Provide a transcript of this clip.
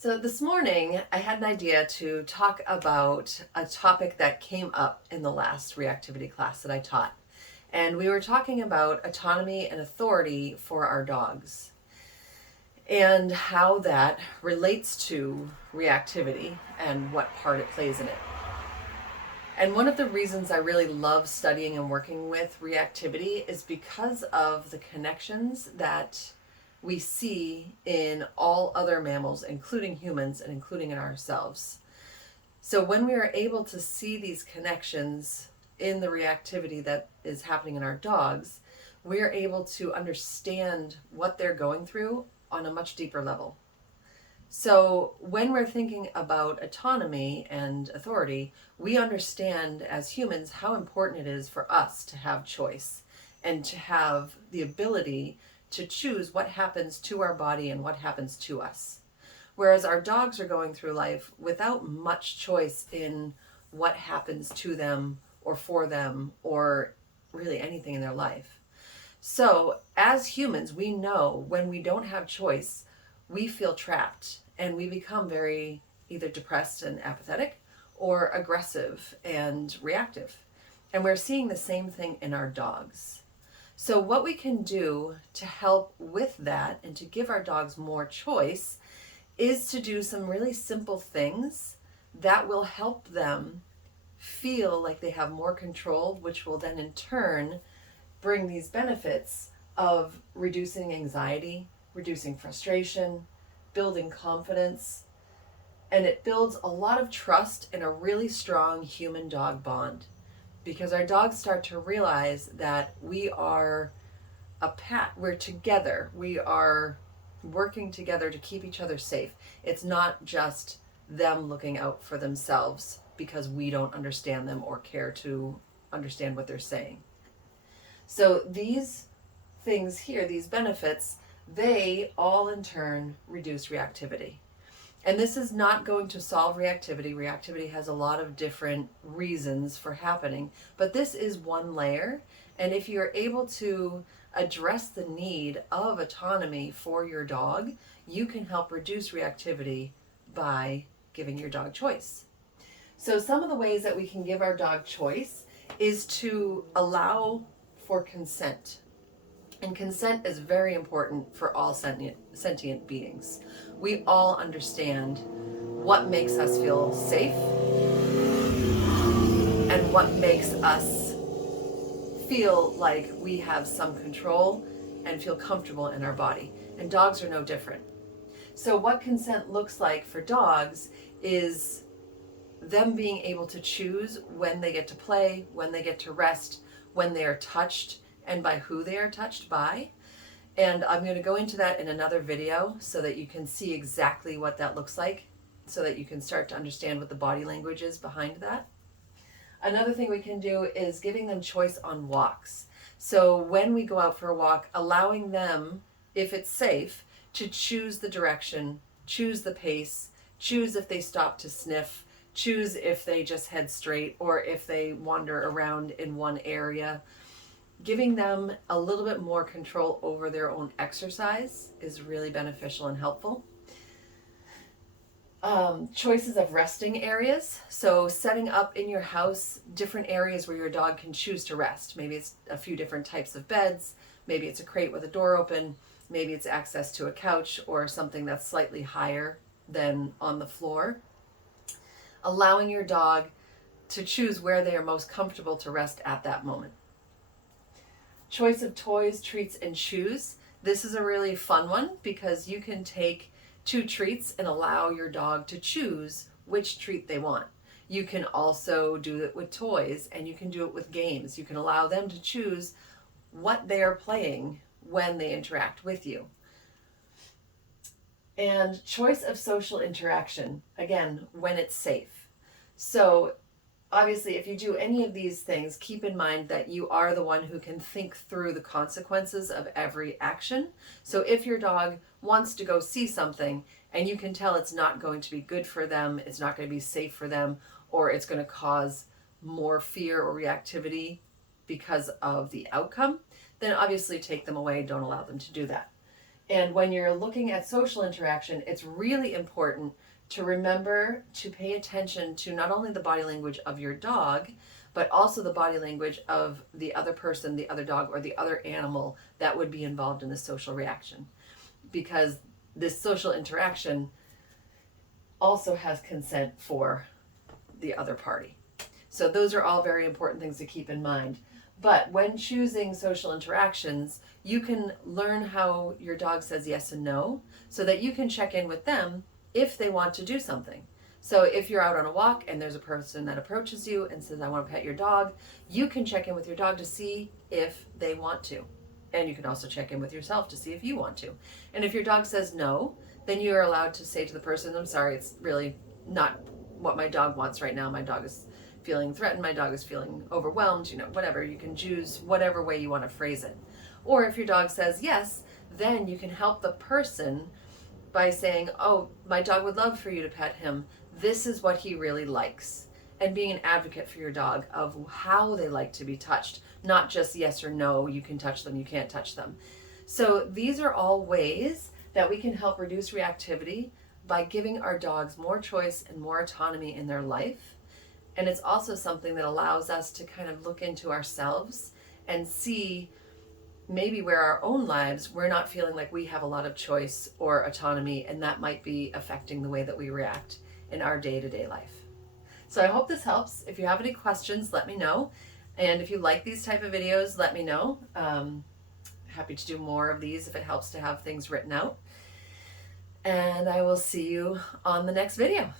So this morning, I had an idea to talk about a topic that came up in the last reactivity class that I taught. And we were talking about autonomy and authority for our dogs and how that relates to reactivity and what part it plays in it. And one of the reasons I really love studying and working with reactivity is because of the connections that we see in all other mammals, including humans and including in ourselves. So when we are able to see these connections in the reactivity that is happening in our dogs, we are able to understand what they're going through on a much deeper level. So when we're thinking about autonomy and authority, we understand as humans how important it is for us to have choice and to have the ability to choose what happens to our body and what happens to us. Whereas our dogs are going through life without much choice in what happens to them or for them or really anything in their life. So as humans, we know when we don't have choice, we feel trapped and we become very either depressed and apathetic or aggressive and reactive. And we're seeing the same thing in our dogs. So what we can do to help with that and to give our dogs more choice is to do some really simple things that will help them feel like they have more control, which will then in turn bring these benefits of reducing anxiety, reducing frustration, building confidence, and it builds a lot of trust and a really strong human-dog bond because our dogs start to realize that we are we're together, we are working together to keep each other safe. It's not just them looking out for themselves because we don't understand them or care to understand what they're saying. So these things here, these benefits, they all in turn reduce reactivity. And this is not going to solve reactivity. Reactivity has a lot of different reasons for happening, but this is one layer. And if you're able to address the need of autonomy for your dog, you can help reduce reactivity by giving your dog choice. So some of the ways that we can give our dog choice is to allow for consent. And consent is very important for all sentient beings. We all understand what makes us feel safe and what makes us feel like we have some control and feel comfortable in our body. And dogs are no different. So what consent looks like for dogs is them being able to choose when they get to play, when they get to rest, when they are touched, and by who they are touched by. And I'm going to go into that in another video so that you can see exactly what that looks like, so that you can start to understand what the body language is behind that. Another thing we can do is giving them choice on walks. So when we go out for a walk, allowing them, if it's safe, to choose the direction, choose the pace, choose if they stop to sniff, choose if they just head straight or if they wander around in one area. Giving them a little bit more control over their own exercise is really beneficial and helpful. Choices of resting areas. So setting up in your house different areas where your dog can choose to rest. Maybe it's a few different types of beds. Maybe it's a crate with a door open. Maybe it's access to a couch or something that's slightly higher than on the floor. Allowing your dog to choose where they are most comfortable to rest at that moment. Choice of toys, treats, and shoes. This is a really fun one because you can take 2 treats and allow your dog to choose which treat they want. You can also do it with toys and you can do it with games. You can allow them to choose what they are playing when they interact with you. And choice of social interaction, again, when it's safe. So obviously, if you do any of these things, keep in mind that you are the one who can think through the consequences of every action. So if your dog wants to go see something and you can tell it's not going to be good for them, it's not going to be safe for them, or it's going to cause more fear or reactivity because of the outcome, then obviously take them away. Don't allow them to do that. And when you're looking at social interaction, it's really important to remember to pay attention to not only the body language of your dog, but also the body language of the other person, the other dog, or the other animal that would be involved in the social reaction. Because this social interaction also has consent for the other party. So those are all very important things to keep in mind. But when choosing social interactions, you can learn how your dog says yes and no so that you can check in with them if they want to do something. So if you're out on a walk and there's a person that approaches you and says, I want to pet your dog, you can check in with your dog to see if they want to. And you can also check in with yourself to see if you want to. And if your dog says no, then you're allowed to say to the person, I'm sorry, it's really not what my dog wants right now. My dog is feeling threatened, my dog is feeling overwhelmed, whatever. You can choose whatever way you want to phrase it. Or if your dog says yes, then you can help the person by saying, oh, my dog would love for you to pet him. This is what he really likes. And being an advocate for your dog of how they like to be touched, not just yes or no, you can touch them, you can't touch them. So these are all ways that we can help reduce reactivity by giving our dogs more choice and more autonomy in their life. And it's also something that allows us to kind of look into ourselves and see maybe where our own lives, we're not feeling like we have a lot of choice or autonomy, and that might be affecting the way that we react in our day-to-day life. So I hope this helps. If you have any questions, let me know. And if you like these type of videos, let me know. Happy to do more of these if it helps to have things written out. And I will see you on the next video.